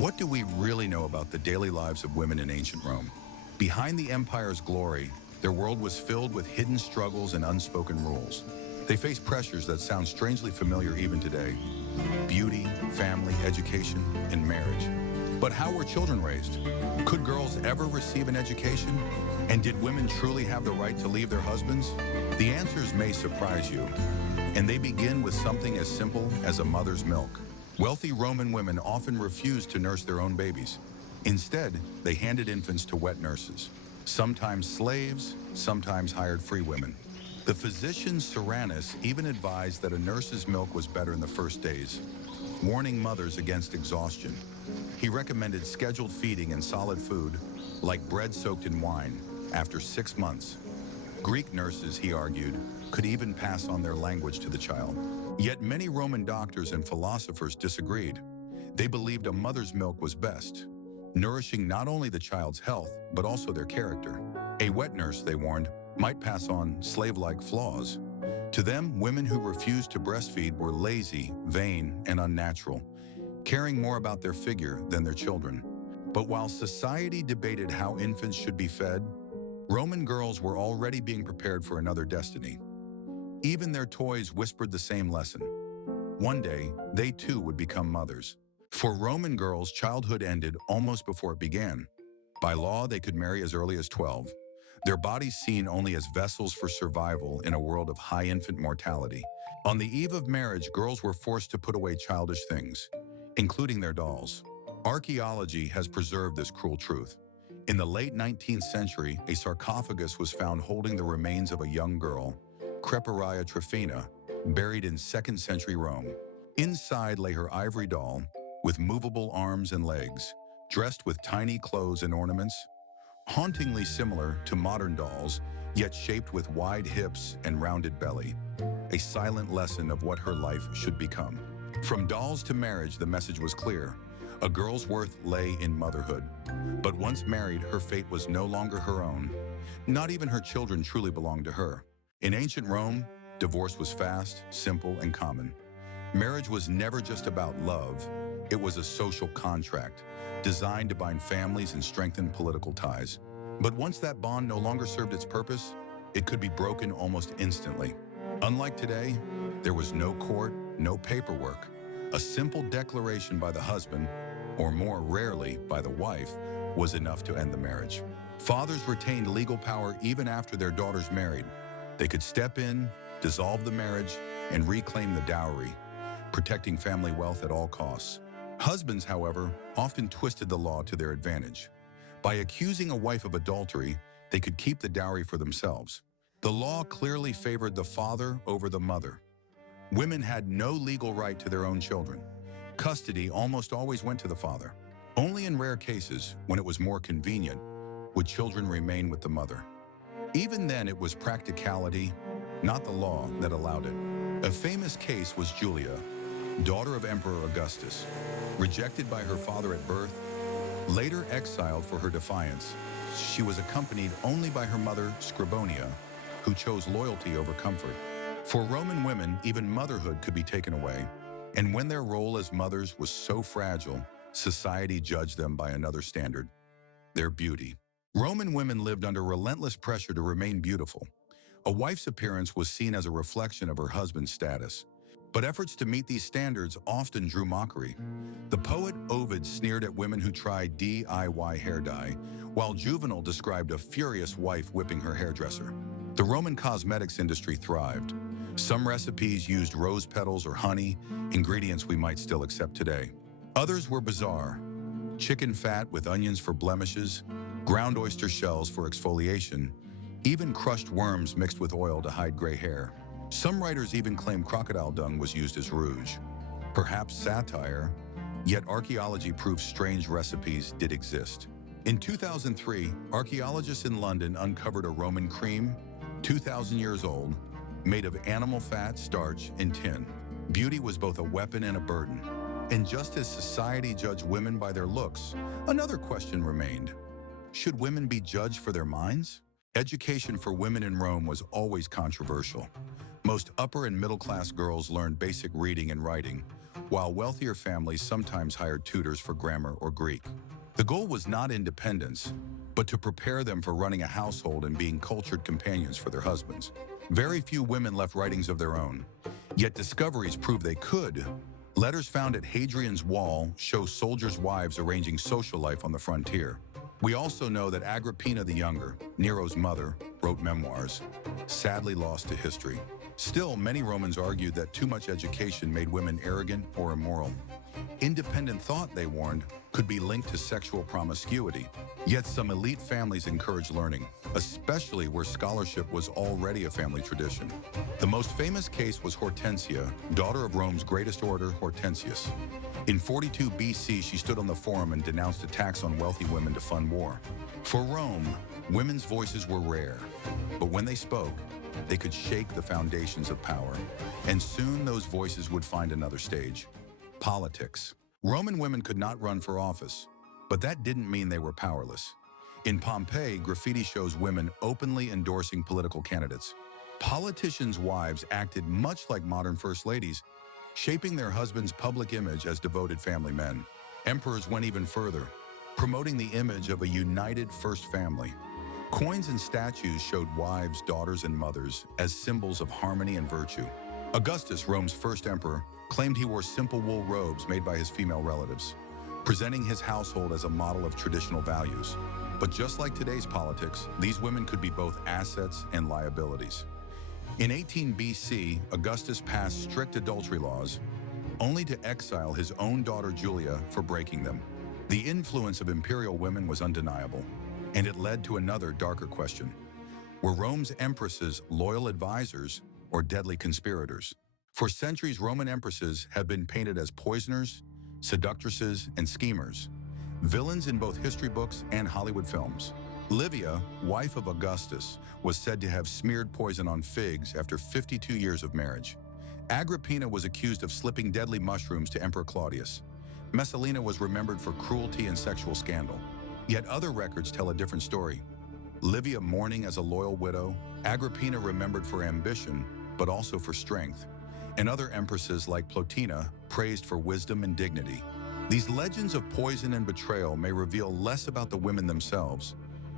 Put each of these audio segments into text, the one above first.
What do we really know about the daily lives of women in ancient Rome? Behind the empire's glory, their world was filled with hidden struggles and unspoken rules. They faced pressures that sound strangely familiar even today: beauty, family, education, and marriage. But how were children raised? Could girls ever receive an education? And did women truly have the right to leave their husbands? The answers may surprise you, and they begin with something as simple as a mother's milk. Wealthy Roman women often refused to nurse their own babies. Instead, they handed infants to wet nurses, sometimes slaves, sometimes hired free women. The physician Cyrannus even advised that a nurse's milk was better in the first days, warning mothers against exhaustion. He recommended scheduled feeding and solid food, like bread soaked in wine, after 6 months. Greek nurses, he argued, could even pass on their language to the child. Yet many Roman doctors and philosophers disagreed. They believed a mother's milk was best, nourishing not only the child's health, but also their character. A wet nurse, they warned, might pass on slave-like flaws. To them, women who refused to breastfeed were lazy, vain, and unnatural, caring more about their figure than their children. But while society debated how infants should be fed, Roman girls were already being prepared for another destiny. Even their toys whispered the same lesson. One day, they too would become mothers. For Roman girls, childhood ended almost before it began. By law, they could marry as early as 12, their bodies seen only as vessels for survival in a world of high infant mortality. On the eve of marriage, girls were forced to put away childish things, including their dolls. Archaeology has preserved this cruel truth. In the late 19th century, a sarcophagus was found holding the remains of a young girl, Creparia Tryphena, buried in 2nd century Rome. Inside lay her ivory doll, with movable arms and legs, dressed with tiny clothes and ornaments, hauntingly similar to modern dolls, yet shaped with wide hips and rounded belly. A silent lesson of what her life should become. From dolls to marriage, the message was clear. A girl's worth lay in motherhood. But once married, her fate was no longer her own. Not even her children truly belonged to her. In ancient Rome, divorce was fast, simple, and common. Marriage was never just about love. It was a social contract, designed to bind families and strengthen political ties. But once that bond no longer served its purpose, it could be broken almost instantly. Unlike today, there was no court, no paperwork. A simple declaration by the husband, or more rarely by the wife, was enough to end the marriage. Fathers retained legal power even after their daughters married. They could step in, dissolve the marriage, and reclaim the dowry, protecting family wealth at all costs. Husbands, however, often twisted the law to their advantage. By accusing a wife of adultery, they could keep the dowry for themselves. The law clearly favored the father over the mother. Women had no legal right to their own children. Custody almost always went to the father. Only in rare cases, when it was more convenient, would children remain with the mother. Even then, it was practicality, not the law, that allowed it. A famous case was Julia, daughter of Emperor Augustus, rejected by her father at birth, later exiled for her defiance. She was accompanied only by her mother, Scribonia, who chose loyalty over comfort. For Roman women, even motherhood could be taken away, and when their role as mothers was so fragile, society judged them by another standard: their beauty. Roman women lived under relentless pressure to remain beautiful. A wife's appearance was seen as a reflection of her husband's status. But efforts to meet these standards often drew mockery. The poet Ovid sneered at women who tried DIY hair dye, while Juvenal described a furious wife whipping her hairdresser. The Roman cosmetics industry thrived. Some recipes used rose petals or honey, ingredients we might still accept today. Others were bizarre: chicken fat with onions for blemishes, ground oyster shells for exfoliation, even crushed worms mixed with oil to hide gray hair. Some writers even claim crocodile dung was used as rouge. Perhaps satire, yet archaeology proves strange recipes did exist. In 2003, archaeologists in London uncovered a Roman cream, 2,000 years old, made of animal fat, starch, and tin. Beauty was both a weapon and a burden. And just as society judged women by their looks, another question remained: should women be judged for their minds? Education for women in Rome was always controversial. Most upper and middle-class girls learned basic reading and writing, while wealthier families sometimes hired tutors for grammar or Greek. The goal was not independence, but to prepare them for running a household and being cultured companions for their husbands. Very few women left writings of their own, yet discoveries prove they could. Letters found at Hadrian's Wall show soldiers' wives arranging social life on the frontier. We also know that Agrippina the Younger, Nero's mother, wrote memoirs, sadly lost to history. Still, many Romans argued that too much education made women arrogant or immoral. Independent thought, they warned, could be linked to sexual promiscuity. Yet some elite families encouraged learning, especially where scholarship was already a family tradition. The most famous case was Hortensia, daughter of Rome's greatest orator, Hortensius. In 42 BC, she stood on the Forum and denounced attacks on wealthy women to fund war. For Rome, women's voices were rare, but when they spoke, they could shake the foundations of power. And soon those voices would find another stage: politics. Roman women could not run for office, but that didn't mean they were powerless. In Pompeii, graffiti shows women openly endorsing political candidates. Politicians' wives acted much like modern first ladies, shaping their husbands' public image as devoted family men. Emperors went even further, promoting the image of a united first family. Coins and statues showed wives, daughters, and mothers as symbols of harmony and virtue. Augustus, Rome's first emperor, claimed he wore simple wool robes made by his female relatives, presenting his household as a model of traditional values. But just like today's politics, these women could be both assets and liabilities. In 18 BC, Augustus passed strict adultery laws, only to exile his own daughter Julia for breaking them. The influence of imperial women was undeniable, and it led to another darker question. Were Rome's empresses loyal advisors or deadly conspirators? For centuries, Roman empresses have been painted as poisoners, seductresses, and schemers, villains in both history books and Hollywood films. Livia, wife of Augustus, was said to have smeared poison on figs after 52 years of marriage. Agrippina was accused of slipping deadly mushrooms to Emperor Claudius. Messalina was remembered for cruelty and sexual scandal. Yet other records tell a different story. Livia mourning as a loyal widow, Agrippina remembered for ambition, but also for strength, and other empresses like Plotina praised for wisdom and dignity. These legends of poison and betrayal may reveal less about the women themselves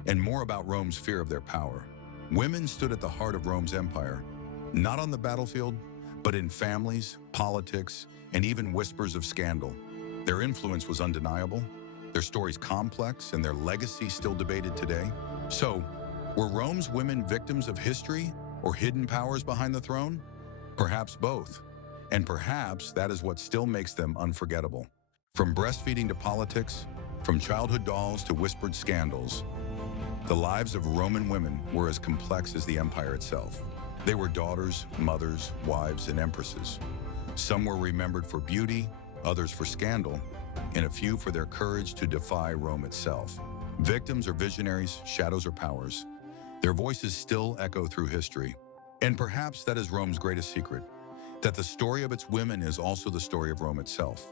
and more about Rome's fear of their power. Women stood at the heart of Rome's empire, not on the battlefield, but in families, politics, and even whispers of scandal. Their influence was undeniable, their stories complex, and their legacy still debated today. So, were Rome's women victims of history or hidden powers behind the throne? Perhaps both. And perhaps that is what still makes them unforgettable. From breastfeeding to politics, from childhood dolls to whispered scandals, the lives of Roman women were as complex as the empire itself. They were daughters, mothers, wives, and empresses. Some were remembered for beauty, others for scandal, and a few for their courage to defy Rome itself. Victims or visionaries, shadows or powers, their voices still echo through history. And perhaps that is Rome's greatest secret, that the story of its women is also the story of Rome itself.